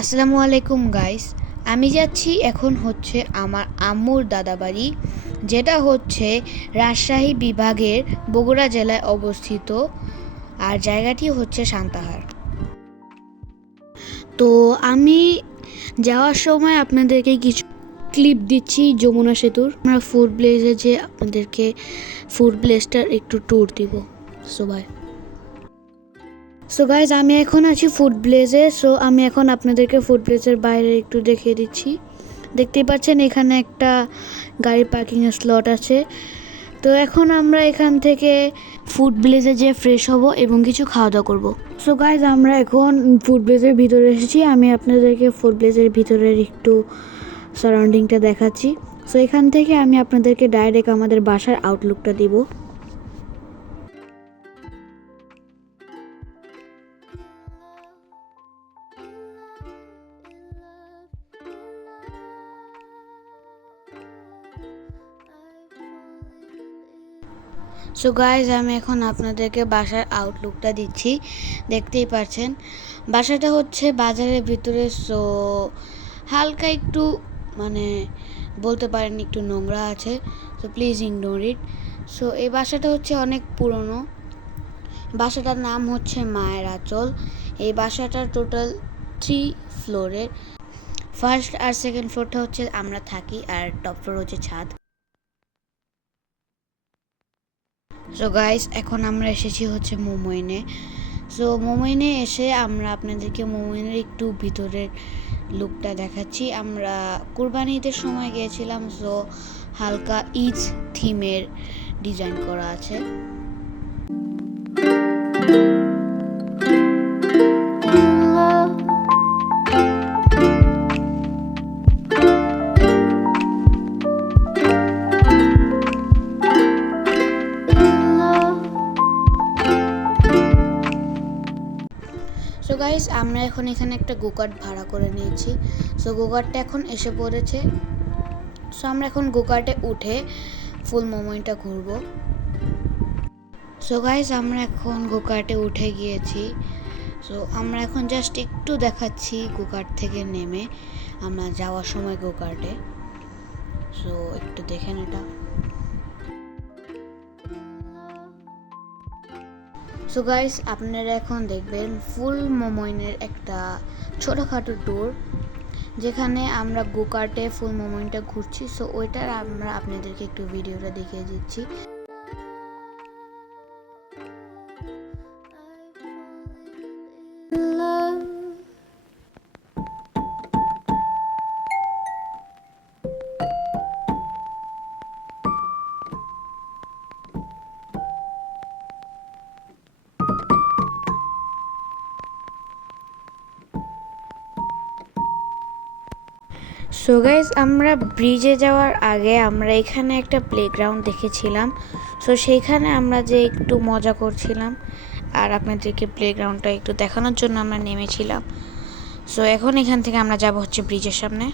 আসসালামু আলাইকুম গাইস, আমি যাচ্ছি এখন হচ্ছে আমার আম্মুর দাদাবাড়ি, যেটা হচ্ছে রাজশাহী বিভাগের বগুড়া জেলায় অবস্থিত। আর জায়গাটি হচ্ছে সান্তাহার। তো আমি যাওয়ার সময় আপনাদেরকে কিছু ক্লিপ দিচ্ছি যমুনা সেতুর। আমরা ফুড প্লেসে যে আপনাদেরকে ফুড প্লেসটার একটু ট্যুর দিব। সো গাইজ, আমি এখন আছি ফুড প্লেসে। সো আমি এখন আপনাদেরকে ফুড প্লেসের বাইরে একটু দেখিয়ে দিচ্ছি। দেখতেই পাচ্ছেন এখানে একটা গাড়ি পার্কিংয়ের স্লট আছে। তো এখন আমরা এখান থেকে ফুড প্লেসে যেয়ে ফ্রেশ হব এবং কিছু খাওয়া দাওয়া করবো। সো গাইজ, আমরা এখন ফুড প্লেসের ভিতরে এসেছি। আমি আপনাদেরকে ফুড প্লেসের ভিতরের একটু সারাউন্ডিংটা দেখাচ্ছি। সো এখান থেকে আমি আপনাদেরকে ডাইরেক্ট আমাদের বাসার আউটলুকটা দিব। সো গাইজ, আমি এখন আপনাদেরকে বাসার আউটলুকটা দিচ্ছি। দেখতেই পাচ্ছেন বাসাটা হচ্ছে বাজারের ভিতরে। সো হালকা একটু বলতে পারেন একটু নোংরা আছে। So please ignore it. So এই বাসাটা হচ্ছে অনেক পুরনো। বাসাটার নাম হচ্ছে মায়ের আঁচল। এই বাসাটার টোটাল 3 ফ্লোরের। ফার্স্ট আর সেকেন্ড ফ্লোরটা হচ্ছে আমরা থাকি, আর টপ ফ্লোর হচ্ছে ছাদ। সো গাইস, এখন আমরা এসেছি হচ্ছে মোমোইনে। সো মোমোইনে এসে আমরা আপনাদেরকে মোমোইনের একটু ভিতরের লুকটা দেখাচ্ছি। আমরা কুরবানি ঈদের সময় গিয়েছিলাম। সো হালকা ঈদ থিমের ডিজাইন করা আছে। সো গাইস, আমরা এখন এখানে একটা গোকার্ট ভাড়া করে নিয়েছি। সো গোকার্টটা এখন এসে পড়েছে। সো আমরা এখন গোকার্টে উঠে ফুল মোমেন্টটা ঘুরবো। সো গাইস, আমরা এখন গোকার্টে উঠে গিয়েছি। সো আমরা এখন জাস্ট একটু দেখাচ্ছি গোকার্ট থেকে নেমে আমরা যাওয়ার সময় গোকার্টে। সো একটু দেখেন এটা। সো গাইস, আপনারা এখন দেখবেন ফুল মোমোইনের একটা ছোটোখাটো ট্যুর, যেখানে আমরা গোকার্টে ফুল মোমোইনটা ঘুরছি। সো ওইটার আমরা আপনাদেরকে একটু ভিডিওটা দেখিয়ে দিচ্ছি। সো গাইজ, আমরা ব্রিজে যাওয়ার আগে আমরা এখানে একটা প্লেগ্রাউন্ড দেখেছিলাম। সো সেইখানে আমরা যে একটু মজা করছিলাম, আর আপনাদেরকে প্লেগ্রাউন্ডটা একটু দেখানোর জন্য আমরা নেমেছিলাম। সো এখন এখান থেকে আমরা যাব হচ্ছে ব্রিজের সামনে।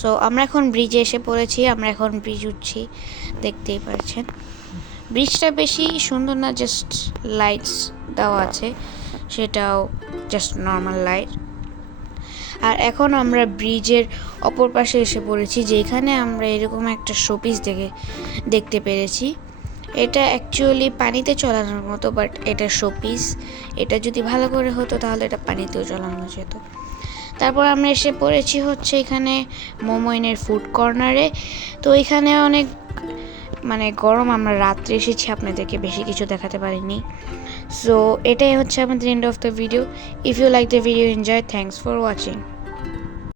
সো আমরা এখন ব্রিজে এসে পড়েছি। আমরা এখন ব্রিজ উঠছি, দেখতেই পাচ্ছেন। ব্রিজটা বেশি সুন্দর না, জাস্ট লাইটস দেওয়া আছে, সেটাও জাস্ট নর্মাল লাইট। আর এখন আমরা ব্রিজের অপর পাশে এসে পড়েছি, যেখানে আমরা এরকম একটা শোপিস দেখতে পেরেছি। এটা অ্যাকচুয়ালি পানিতে চলানোর মতো, বাট এটা শোপিস। এটা যদি ভালো করে হতো তাহলে এটা পানিতেও চলানো যেত। তারপর আমরা এসে পড়েছি হচ্ছে এখানে মোমোইনের ফুড কর্নারে। তো এখানে অনেক গরম। আমরা রাত্রে এসেছি, আপনাদেরকে বেশি কিছু দেখাতে পারিনি। সো এটাই হচ্ছে আমাদের end of the video. If you like the video, enjoy. Thanks for watching.